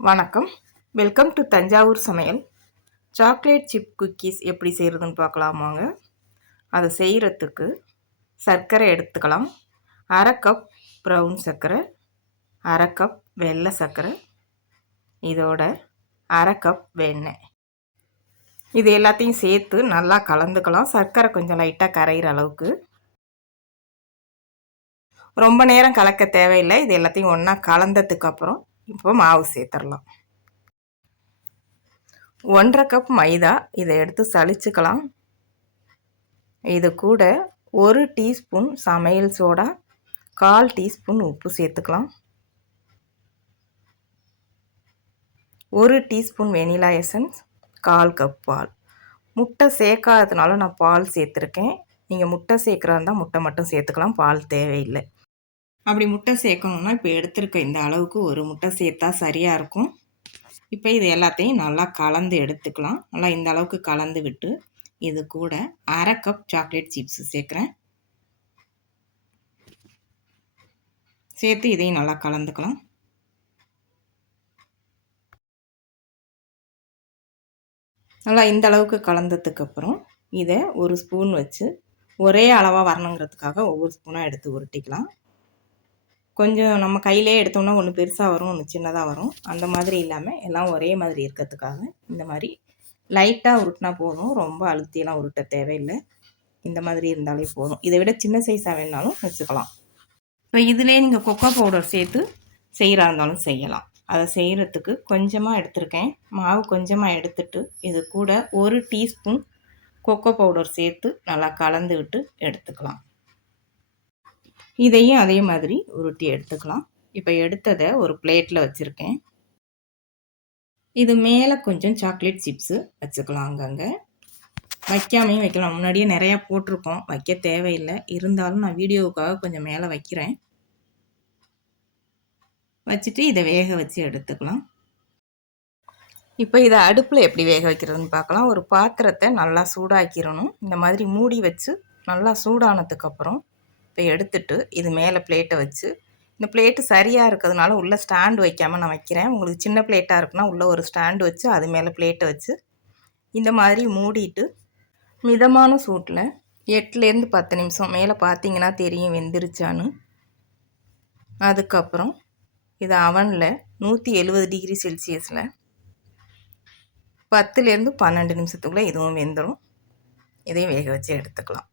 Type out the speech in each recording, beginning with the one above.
வணக்கம். Welcome to Thanjavur சமையல். Chocolate chip cookies எப்படி செய்கிறதுன்னு பார்க்கலாமாங்க அதை செய்கிறதுக்கு சர்க்கரை எடுத்துக்கலாம். அரை கப் ப்ரௌன் சர்க்கரை அரை கப் வெள்ளை சர்க்கரை இதோட அரை கப் வெண்ணெய். இது எல்லாத்தையும் சேர்த்து நல்லா கலந்துக்கலாம். சர்க்கரை கொஞ்சம் லைட்டாக கரைகிற அளவுக்கு. ரொம்ப நேரம் கலக்க தேவையில்லை. இது எல்லாத்தையும் ஒன்றா கலந்ததுக்கப்புறம் இப்போ மாவு சேர்த்துடலாம். ஒன்றரை கப் மைதா இதை எடுத்து சளிச்சுக்கலாம். இது கூட ஒரு டீஸ்பூன் சமையல் சோடா கால் டீஸ்பூன் உப்பு சேர்த்துக்கலாம். ஒரு டீஸ்பூன் வெனிலா எசன்ஸ் கால் கப் பால். முட்டை சேர்க்காததுனால நான் பால் சேர்த்துருக்கேன். நீங்கள் முட்டை சேர்க்குறா இருந்தால் முட்டை மட்டும் சேர்த்துக்கலாம் பால் தேவையில்லை. அப்படி முட்டை சேர்க்கணுன்னா இப்போ எடுத்திருக்க இந்த அளவுக்கு ஒரு முட்டை சேர்த்தா சரியாக இருக்கும். இப்போ இது எல்லாத்தையும் நல்லா கலந்து எடுத்துக்கலாம். நல்லா இந்த அளவுக்கு கலந்து விட்டு இது கூட அரை கப் சாக்லேட் சிப்ஸ் சேர்க்குறேன். சேர்த்து இதையும் நல்லா கலந்துக்கலாம். நல்லா இந்த அளவுக்கு கலந்ததுக்கப்புறம் இதை ஒரு ஸ்பூன் வச்சு ஒரே அளவாக வரணுங்கிறதுக்காக ஒவ்வொரு ஸ்பூனாக எடுத்து உருட்டிக்கலாம். கொஞ்சம் நம்ம கையிலே எடுத்தோம்னா ஒன்று பெருசாக வரும் ஒன்று சின்னதாக வரும். அந்த மாதிரி இல்லாமல் எல்லாம் ஒரே மாதிரி இருக்கிறதுக்காக இந்த மாதிரி லைட்டாக உருட்டினா போதும். ரொம்ப அழுத்தியெல்லாம் உருட்ட தேவையில்லை. இந்த மாதிரி இருந்தாலே போதும். இதை விட சின்ன சைஸாக வேணாலும் வச்சுக்கலாம். இப்போ இதிலே நீங்கள் கொக்கோ பவுடர் சேர்த்து செய்கிறா இருந்தாலும் செய்யலாம். அதை செய்கிறதுக்கு கொஞ்சமாக எடுத்திருக்கேன். மாவு கொஞ்சமாக எடுத்துட்டு இது கூட ஒரு டீஸ்பூன் கொக்கோ பவுடர் சேர்த்து நல்லா கலந்து விட்டு எடுத்துக்கலாம். இதையும் அதே மாதிரி உருட்டி எடுத்துக்கலாம். இப்போ எடுத்ததை ஒரு பிளேட்டில் வச்சுருக்கேன். இது மேலே கொஞ்சம் சாக்லேட் சிப்ஸு வச்சுக்கலாம் அங்கங்கே. வைக்காமையும் வைக்கலாம். முன்னாடியே நிறையா போட்டிருக்கோம். வைக்க தேவையில்லை. இருந்தாலும் நான் வீடியோவுக்காக கொஞ்சம் மேலே வைக்கிறேன். வச்சுட்டு இதை வேக வச்சு எடுத்துக்கலாம். இப்போ இதை அடுப்பில் எப்படி வேக வைக்கிறதுன்னு பார்க்கலாம். ஒரு பாத்திரத்தை நல்லா சூடாக்கிடணும். இந்த மாதிரி மூடி வச்சு நல்லா சூடானதுக்கப்புறம் இப்போ எடுத்துட்டு இது மேலே பிளேட்டை வச்சு இந்த பிளேட்டு சரியாக இருக்கிறதுனால உள்ளே ஸ்டாண்டு வைக்காமல் நான் வைக்கிறேன். உங்களுக்கு சின்ன பிளேட்டாக இருக்குன்னா உள்ளே ஒரு ஸ்டாண்டு வச்சு அது மேலே பிளேட்டை வச்சு இந்த மாதிரி மூடிட்டு மிதமான சூட்டில் எட்டுலேருந்து பத்து நிமிஷம் மேலே பார்த்தீங்கன்னா தெரியும் வெந்துருச்சான்னு. அதுக்கப்புறம் இதை அவனில் நூற்றி எழுபது டிகிரி செல்சியஸில் பத்துலேருந்து பன்னெண்டு நிமிஷத்துக்குள்ளே இதுவும் வெந்துடும் இதையும் வேக வச்சு எடுத்துக்கலாம்.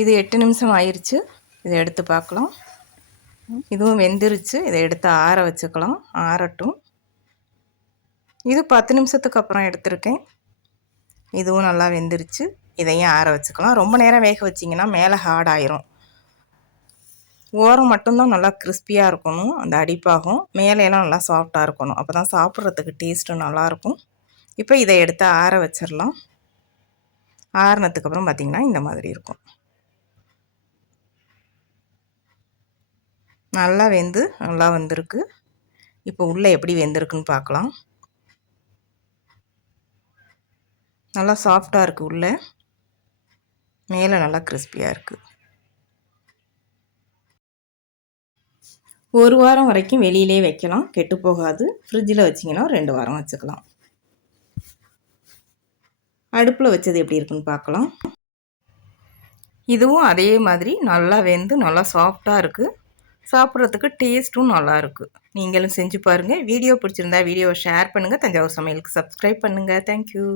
இது எட்டு நிமிஷம் ஆயிடுச்சு இதை எடுத்து பார்க்கலாம். இதுவும் வெந்துருச்சு. இதை எடுத்து ஆற வச்சுக்கலாம். ஆறட்டும். இது பத்து நிமிஷத்துக்கு அப்புறம் எடுத்திருக்கேன். இதுவும் நல்லா வெந்துருச்சு. இதையும் ஆற வச்சுக்கலாம். ரொம்ப நேரம் வேக வச்சிங்கன்னா மேலே ஹார்ட் ஆயிரும். ஓரம் மட்டும்தான் நல்லா கிறிஸ்பியாக இருக்கணும். அந்த அடிப்பாகும் மேலேலாம் நல்லா சாஃப்டாக இருக்கணும். அப்போ தான் சாப்பிட்றதுக்கு டேஸ்ட்டும் நல்லாயிருக்கும். இப்போ இதை எடுத்து ஆற வச்சிடலாம். ஆறுனதுக்கப்புறம் பார்த்திங்கன்னா இந்த மாதிரி இருக்கும். நல்லா வெந்து நல்லா வந்திருக்கு. இப்போ உள்ளே எப்படி வெந்திருக்குன்னு பார்க்கலாம். நல்லா சாஃப்டாக இருக்குது உள்ளே மேலே நல்லா கிறிஸ்பியாக இருக்குது ஒரு வாரம் வரைக்கும் வெளியிலே வைக்கலாம். கெட்டு போகாது. ஃப்ரிட்ஜில் வச்சிங்கன்னா ரெண்டு வாரம் வச்சுக்கலாம். அடுப்பில் வச்சது எப்படி இருக்குன்னு பார்க்கலாம். இதுவும் அதே மாதிரி நல்லா வெந்து நல்லா சாஃப்டாக இருக்குது சாப்பிட்றதுக்கு டேஸ்ட்டும் நல்லாயிருக்கு. நீங்களும் செஞ்சு பாருங்கள் வீடியோ பிடிச்சிருந்தா வீடியோவை ஷேர் பண்ணுங்கள் தஞ்சாவூர் சமையலுக்கு சப்ஸ்கிரைப் பண்ணுங்கள் தேங்க்யூ